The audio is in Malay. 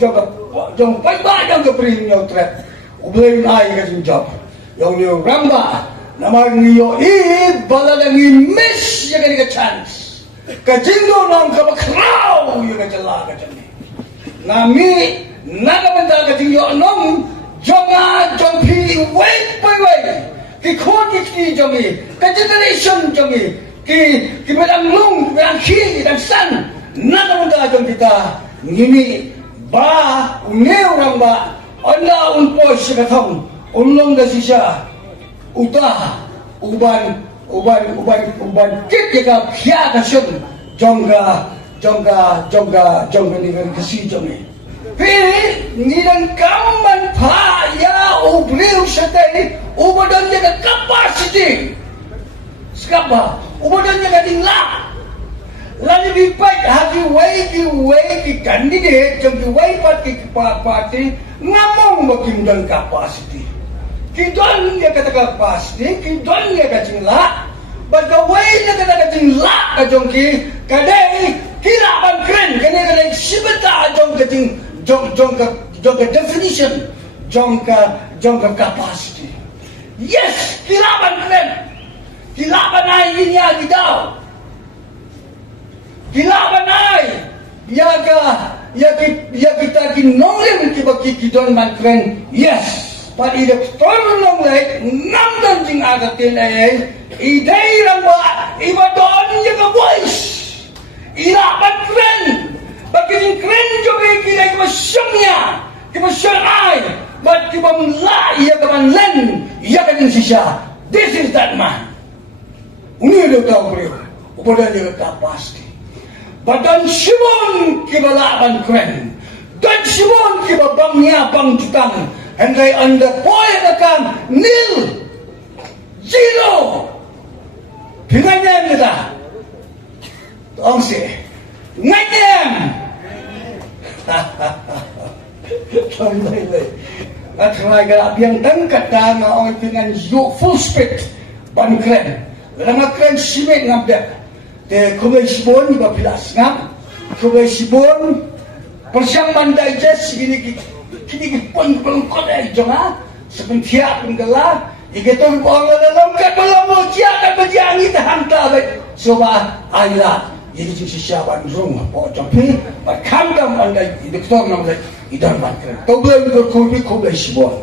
jong bye-bye jong ke pring yo tret ublein ai ka jing job yo yo ramba namang yo bala nang miss ya ka chance ka jingdo nang ka bakraw yo ka jala ka jani nami nagamanda ka jing yo nong jong pi wait ki khon ki jongi ka generation jongi ki belang lung belang khi dan san nagamanda jong kita ngini ba uneu ramba anda unpo sikatong unlong da sisya uta uban kit ka pia ka syun jongga ni kan kasi jongi Pili nilang kaman pa ya ubriu satay ubadon niya ka capacity skapa ubadon niya ka dingla lagi bipat hagi way ki candidate jom ki way party ngamong bakimdan capacity kidon niya ka capacity kidon niya ka dingla baga way niya ka dingla ka jom ki kadai kilaban kren kanya sibata jom ka ding jong definition jong capacity yes kilaban kren kilaban ay inya gidaw kilaban ay ya kita kinonglim kidon man kren yes but ida tolong lay namdan jing agatin ay iday ramba ibadon ya ka voice ilaban kren Bagian keren juga kita kemasyangnya, kemasyang ay, but kita mula ia kemanlen, ia kan sisa. This is that man. Ini dia tahu beliau, upaya dia pasti. Badan Simon kibalaban keren, dan Simon kibabangnya bang jutang, hendak anda poin akan nil, zero. Dengannya kita, tongsi. Ngayam Alhamdulillah at raga biang tangkat na ang pingan full speed ban kren lang kren simet ngabda te kubay sibon ba pilas ngam kubay sibon persyang mandai jes kini pon pelungkot ay jonga sepentia penggala iketon pong dalam kat belum jiakan berjangi tahanta soba ayat jadi siapa nung po jampi but kam dam andai doktor nam le idan ban kren to blai ko ko bi ko blai sibon